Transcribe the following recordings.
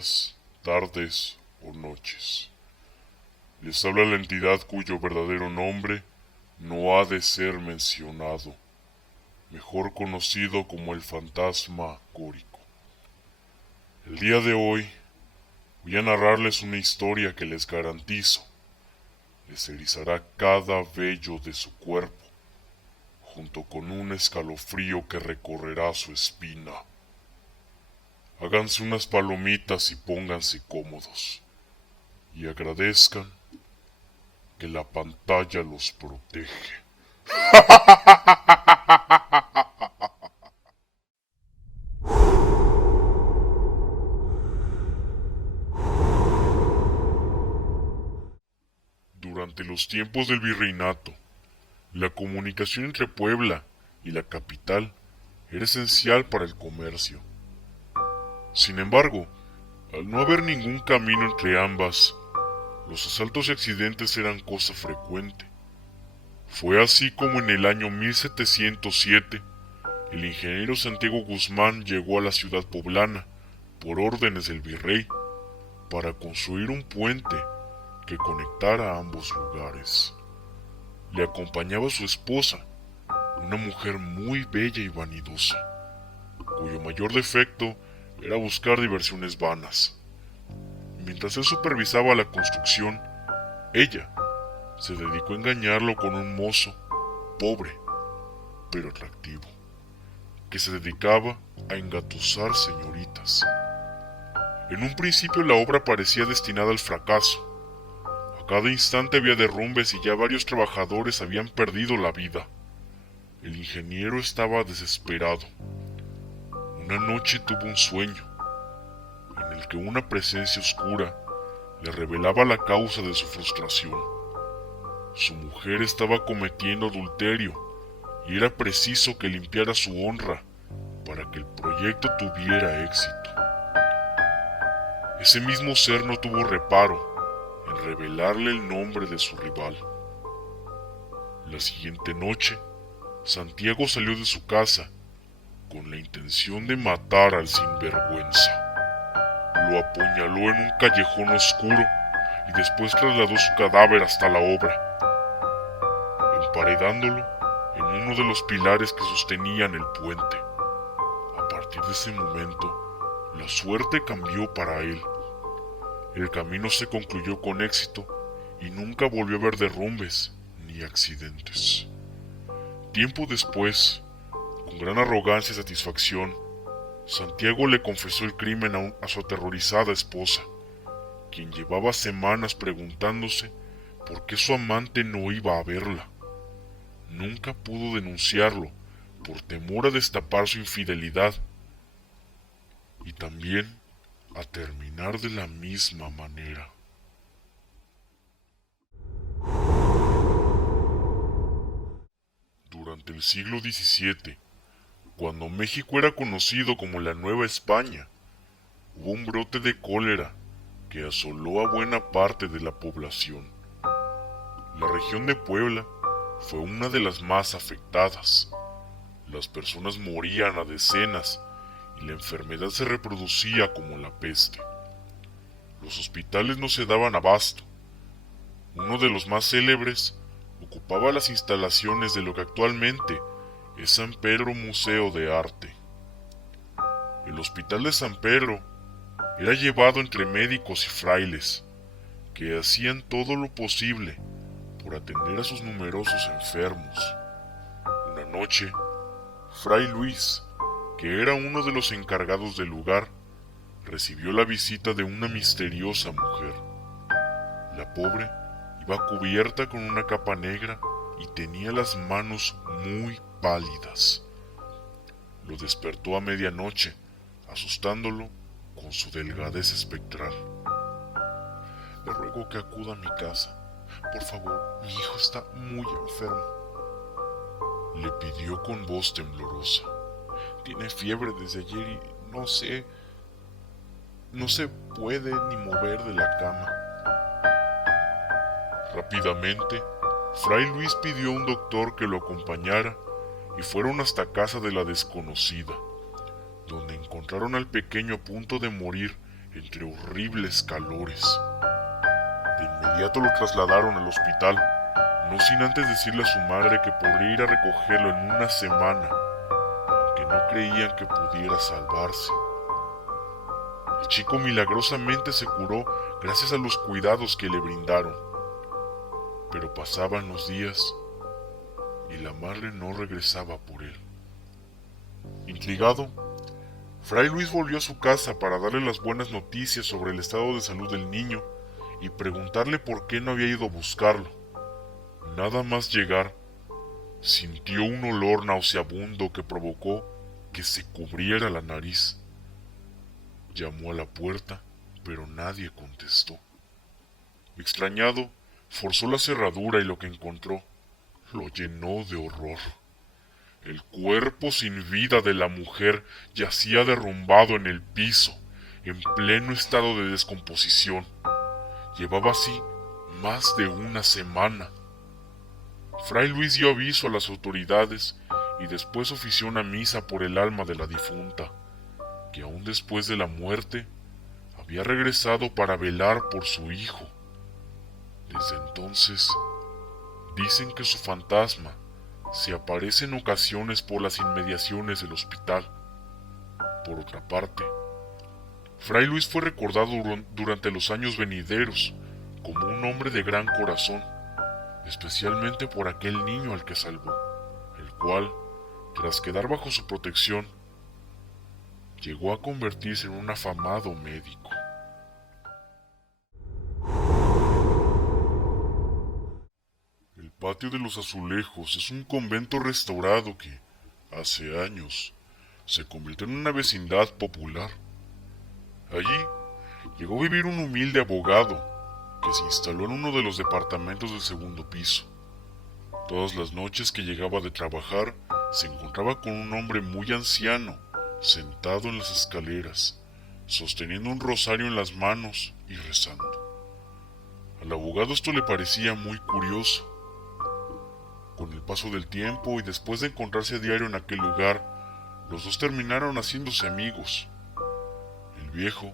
días, tardes o noches. Les habla la entidad cuyo verdadero nombre no ha de ser mencionado, mejor conocido como el fantasma Córico. El día de hoy voy a narrarles una historia que les garantizo les erizará cada vello de su cuerpo, junto con un escalofrío que recorrerá su espina. Háganse unas palomitas y pónganse cómodos, y agradezcan que la pantalla los protege. Durante los tiempos del virreinato, la comunicación entre Puebla y la capital era esencial para el comercio. Sin embargo, al no haber ningún camino entre ambas, los asaltos y accidentes eran cosa frecuente. Fue así como en el año 1707, el ingeniero Santiago Guzmán llegó a la ciudad poblana, por órdenes del virrey, para construir un puente que conectara ambos lugares. Le acompañaba su esposa, una mujer muy bella y vanidosa, cuyo mayor defecto era buscar diversiones vanas. Mientras él supervisaba la construcción, ella se dedicó a engañarlo con un mozo, pobre, pero atractivo, que se dedicaba a engatusar señoritas. En un principio la obra parecía destinada al fracaso. A cada instante había derrumbes y ya varios trabajadores habían perdido la vida. El ingeniero estaba desesperado. Una noche tuvo un sueño, en el que una presencia oscura le revelaba la causa de su frustración. Su mujer estaba cometiendo adulterio y era preciso que limpiara su honra para que el proyecto tuviera éxito. Ese mismo ser no tuvo reparo en revelarle el nombre de su rival. La siguiente noche, Santiago salió de su casa con la intención de matar al sinvergüenza. Lo apuñaló en un callejón oscuro y después trasladó su cadáver hasta la obra, emparedándolo en uno de los pilares que sostenían el puente. A partir de ese momento, la suerte cambió para él. El camino se concluyó con éxito y nunca volvió a haber derrumbes ni accidentes. Tiempo después, con gran arrogancia y satisfacción, Santiago le confesó el crimen a su aterrorizada esposa, quien llevaba semanas preguntándose por qué su amante no iba a verla. Nunca pudo denunciarlo por temor a destapar su infidelidad y también a terminar de la misma manera. Durante el siglo XVII, cuando México era conocido como la Nueva España, hubo un brote de cólera que asoló a buena parte de la población. La región de Puebla fue una de las más afectadas. Las personas morían a decenas y la enfermedad se reproducía como la peste. Los hospitales no se daban abasto. Uno de los más célebres ocupaba las instalaciones de lo que actualmente es San Pedro Museo de Arte. El hospital de San Pedro era llevado entre médicos y frailes, que hacían todo lo posible por atender a sus numerosos enfermos. Una noche, Fray Luis, que era uno de los encargados del lugar, recibió la visita de una misteriosa mujer. La pobre iba cubierta con una capa negra y tenía las manos muy pálidas. Lo despertó a medianoche, asustándolo con su delgadez espectral. Le ruego que acuda a mi casa. Por favor, mi hijo está muy enfermo, le pidió con voz temblorosa. Tiene fiebre desde ayer y no se puede ni mover de la cama. Rápidamente, Fray Luis pidió a un doctor que lo acompañara y fueron hasta casa de la desconocida, donde encontraron al pequeño a punto de morir entre horribles calores. De inmediato lo trasladaron al hospital, no sin antes decirle a su madre que podría ir a recogerlo en una semana, aunque no creían que pudiera salvarse. El chico milagrosamente se curó gracias a los cuidados que le brindaron, pero pasaban los días y la madre no regresaba por él. Intrigado, Fray Luis volvió a su casa para darle las buenas noticias sobre el estado de salud del niño y preguntarle por qué no había ido a buscarlo. Nada más llegar, sintió un olor nauseabundo que provocó que se cubriera la nariz. Llamó a la puerta, pero nadie contestó. Extrañado, forzó la cerradura y lo que encontró lo llenó de horror. El cuerpo sin vida de la mujer yacía derrumbado en el piso, en pleno estado de descomposición. Llevaba así más de una semana. Fray Luis dio aviso a las autoridades y después ofició una misa por el alma de la difunta, que aún después de la muerte había regresado para velar por su hijo. Desde entonces, dicen que su fantasma se aparece en ocasiones por las inmediaciones del hospital. Por otra parte, Fray Luis fue recordado durante los años venideros como un hombre de gran corazón, especialmente por aquel niño al que salvó, el cual, tras quedar bajo su protección, llegó a convertirse en un afamado médico. El Patio de los Azulejos es un convento restaurado que, hace años, se convirtió en una vecindad popular. Allí llegó a vivir un humilde abogado que se instaló en uno de los departamentos del segundo piso. Todas las noches que llegaba de trabajar, se encontraba con un hombre muy anciano, sentado en las escaleras, sosteniendo un rosario en las manos y rezando. Al abogado esto le parecía muy curioso. Con el paso del tiempo y después de encontrarse a diario en aquel lugar, los dos terminaron haciéndose amigos. El viejo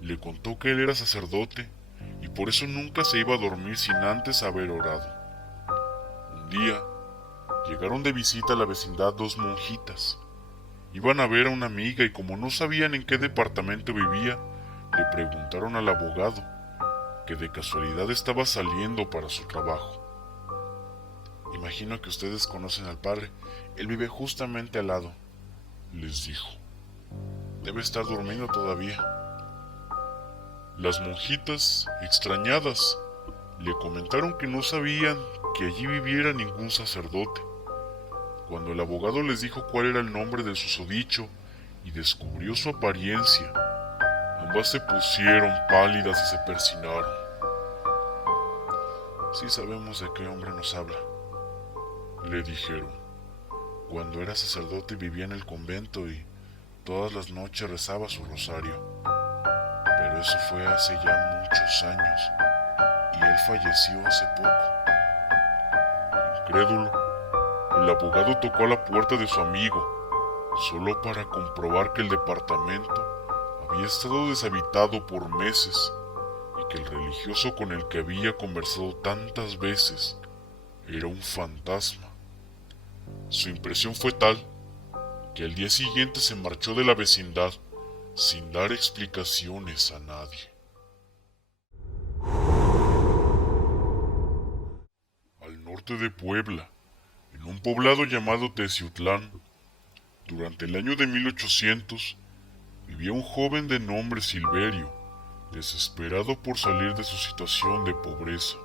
le contó que él era sacerdote y por eso nunca se iba a dormir sin antes haber orado. Un día, llegaron de visita a la vecindad dos monjitas. Iban a ver a una amiga y como no sabían en qué departamento vivía, le preguntaron al abogado, que de casualidad estaba saliendo para su trabajo. Imagino que ustedes conocen al padre, él vive justamente al lado, les dijo. Debe estar durmiendo todavía. Las monjitas, extrañadas, le comentaron que no sabían que allí viviera ningún sacerdote. Cuando el abogado les dijo cuál era el nombre del susodicho y descubrió su apariencia, ambas se pusieron pálidas y se persinaron. Sí sabemos de qué hombre nos habla, le dijeron. Cuando era sacerdote vivía en el convento y todas las noches rezaba su rosario. Pero eso fue hace ya muchos años y él falleció hace poco. Incrédulo, el abogado tocó a la puerta de su amigo, solo para comprobar que el departamento había estado deshabitado por meses y que el religioso con el que había conversado tantas veces era un fantasma. Su impresión fue tal que al día siguiente se marchó de la vecindad sin dar explicaciones a nadie. Al norte de Puebla, en un poblado llamado Teciutlán, durante el año de 1800, vivía un joven de nombre Silverio, desesperado por salir de su situación de pobreza.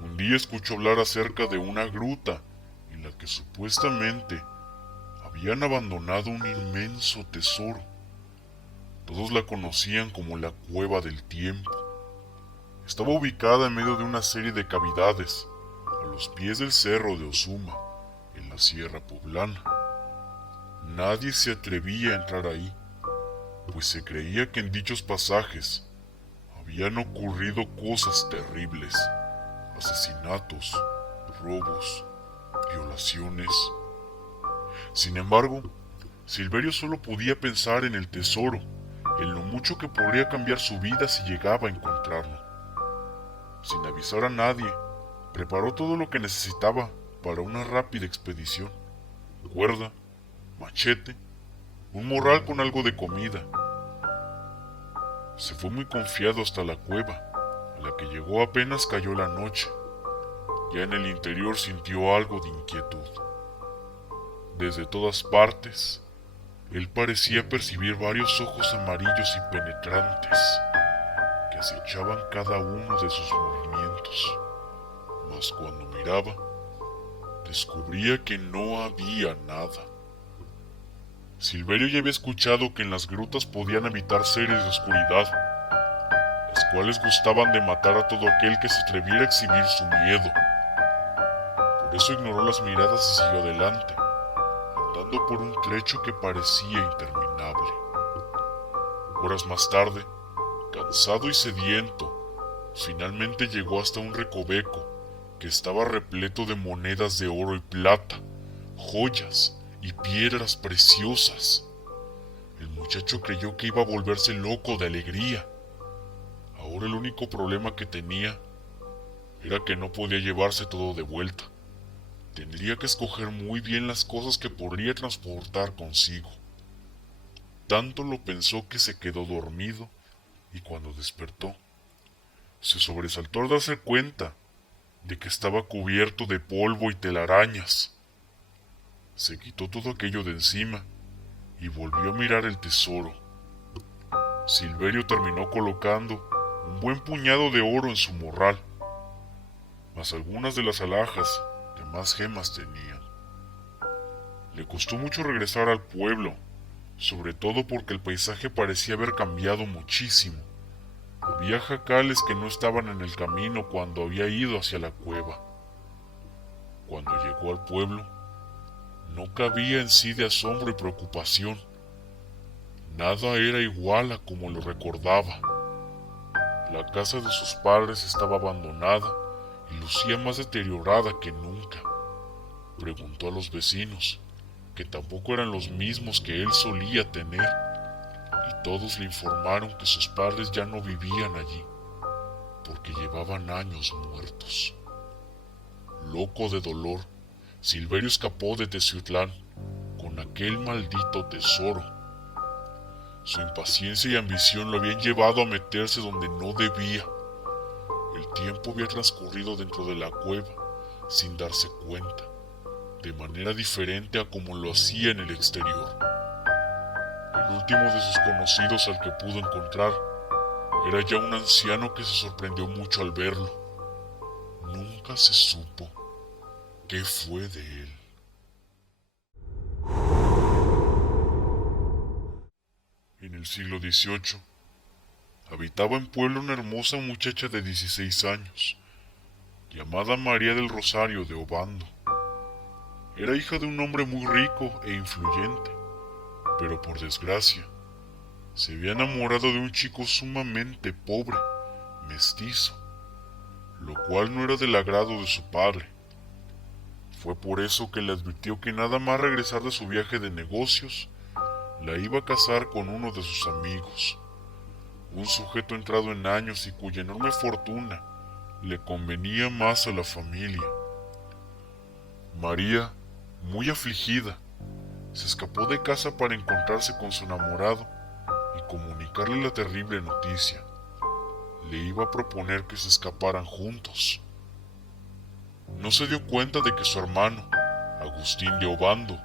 Un día escuchó hablar acerca de una gruta en la que supuestamente habían abandonado un inmenso tesoro. Todos la conocían como la Cueva del Tiempo. Estaba ubicada en medio de una serie de cavidades, a los pies del cerro de Ozuma, en la Sierra Poblana. Nadie se atrevía a entrar ahí, pues se creía que en dichos pasajes habían ocurrido cosas terribles, asesinatos, robos, violaciones. Sin embargo, Silverio solo podía pensar en el tesoro en lo mucho que podría cambiar su vida si llegaba a encontrarlo. Sin avisar a nadie, preparó todo lo que necesitaba para una rápida expedición: cuerda, machete, un morral con algo de comida. Se fue muy confiado hasta la cueva, a la que llegó apenas cayó la noche. Ya en el interior sintió algo de inquietud. Desde todas partes, él parecía percibir varios ojos amarillos y penetrantes que acechaban cada uno de sus movimientos. Mas cuando miraba, descubría que no había nada. Silverio ya había escuchado que en las grutas podían habitar seres de oscuridad, las cuales gustaban de matar a todo aquel que se atreviera a exhibir su miedo. Por eso ignoró las miradas y siguió adelante, andando por un trecho que parecía interminable. Horas más tarde, cansado y sediento, finalmente llegó hasta un recoveco que estaba repleto de monedas de oro y plata, joyas y piedras preciosas. El muchacho creyó que iba a volverse loco de alegría. Ahora el único problema que tenía era que no podía llevarse todo de vuelta. Tendría que escoger muy bien las cosas que podría transportar consigo. Tanto lo pensó que se quedó dormido, y cuando despertó, se sobresaltó al darse cuenta de que estaba cubierto de polvo y telarañas. Se quitó todo aquello de encima y volvió a mirar el tesoro. Silverio terminó colocando un buen puñado de oro en su morral, mas algunas de las alhajas que más gemas tenían. Le costó mucho regresar al pueblo, sobre todo porque el paisaje parecía haber cambiado muchísimo. Había jacales que no estaban en el camino cuando había ido hacia la cueva. Cuando llegó al pueblo, no cabía en sí de asombro y preocupación. Nada era igual a como lo recordaba. La casa de sus padres estaba abandonada y lucía más deteriorada que nunca. Preguntó a los vecinos, que tampoco eran los mismos que él solía tener, y todos le informaron que sus padres ya no vivían allí, porque llevaban años muertos. Loco de dolor, Silverio escapó de Teciutlán con aquel maldito tesoro. Su impaciencia y ambición lo habían llevado a meterse donde no debía. El tiempo había transcurrido dentro de la cueva sin darse cuenta, de manera diferente a como lo hacía en el exterior. El último de sus conocidos al que pudo encontrar era ya un anciano que se sorprendió mucho al verlo. Nunca se supo qué fue de él. En el siglo XVIII, habitaba en Puebla una hermosa muchacha de 16 años, llamada María del Rosario de Obando. Era hija de un hombre muy rico e influyente, pero por desgracia, se había enamorado de un chico sumamente pobre, mestizo, lo cual no era del agrado de su padre. Fue por eso que le advirtió que nada más regresar de su viaje de negocios, la iba a casar con uno de sus amigos, un sujeto entrado en años y cuya enorme fortuna le convenía más a la familia. María, muy afligida, se escapó de casa para encontrarse con su enamorado y comunicarle la terrible noticia. Le iba a proponer que se escaparan juntos. No se dio cuenta de que su hermano, Agustín de Obando,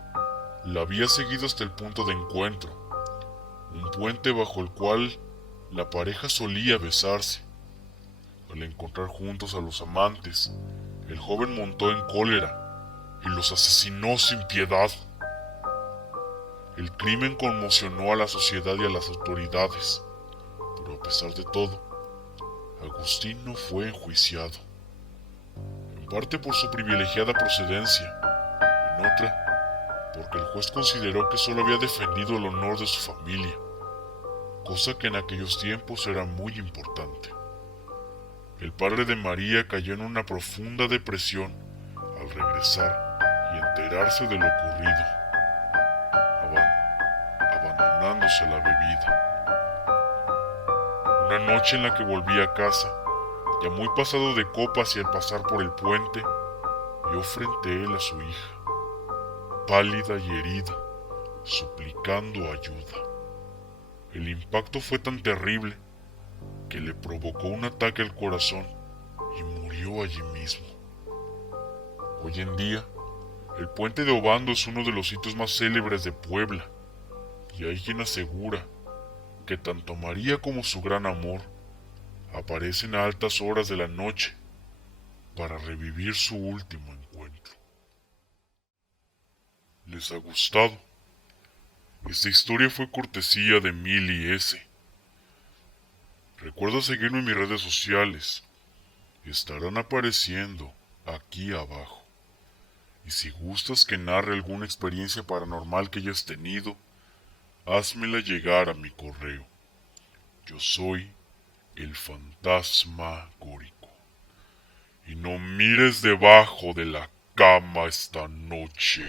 la había seguido hasta el punto de encuentro, un puente bajo el cual la pareja solía besarse. Al encontrar juntos a los amantes, el joven montó en cólera y los asesinó sin piedad. El crimen conmocionó a la sociedad y a las autoridades, pero a pesar de todo, Agustín no fue enjuiciado, en parte por su privilegiada procedencia, en otra porque el juez consideró que solo había defendido el honor de su familia, cosa que en aquellos tiempos era muy importante. El padre de María cayó en una profunda depresión al regresar y enterarse de lo ocurrido, abandonándose la bebida. Una noche en la que volví a casa, ya muy pasado de copas y al pasar por el puente, vio frente a él a su hija, pálida y herida, suplicando ayuda. El impacto fue tan terrible que le provocó un ataque al corazón y murió allí mismo. Hoy en día, el puente de Obando es uno de los sitios más célebres de Puebla, y hay quien asegura que tanto María como su gran amor aparecen a altas horas de la noche para revivir su último encuentro. ¿Les ha gustado? Esta historia fue cortesía de Mili S. Recuerda seguirme en mis redes sociales. Estarán apareciendo aquí abajo. Y si gustas que narre alguna experiencia paranormal que hayas tenido, házmela llegar a mi correo. Yo soy el fantasmagórico. Y no mires debajo de la cama esta noche.